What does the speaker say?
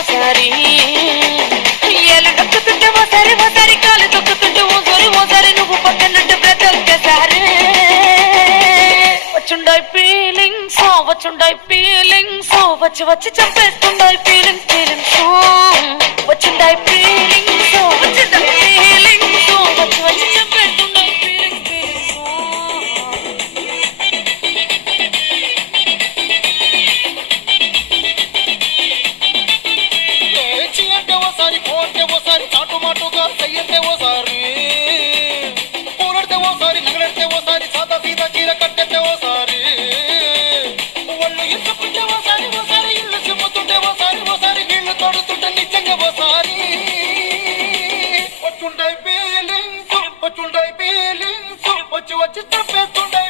ఓసారి ఏలు నొక్కుతుంటే ఓసారి ఓసారి కాలు తొక్కుతుంటే ఓసారి ఓసారి నువ్వు పక్కనుంటే బ్రతొక్కసారి వచ్చుండాయి ఫీలింగ్స్ వచ్చి వచ్చి చంపేస్తుండాయి ఫీలింగ్స్ వచ్చిండాయి ఫీలింగ్స్ వచ్చి వచ్చి చంపేస్తుండాయి ఫీలింగ్స్ అంటే ఓసారి పోతే ఓసారి చాటుమాటుగా చెయ్యంటే ఓసారి పూలడితే ఓసారి నగలెడితే ఓసారి సాదా సీదా చీర కట్టెడితే ఓసారి ఒళ్ళు ఇసుకుంటే ఓసారి ఓసారి ఇల్లు సిమ్ముతుంటే ఓసారి ఓసారి నీళ్లు తోడుతుంటే నిజంగా ఓసారి వచ్చుంటాయి ఫీలింగ్స్ వచ్చి వచ్చి తప్పేస్తుంటాయి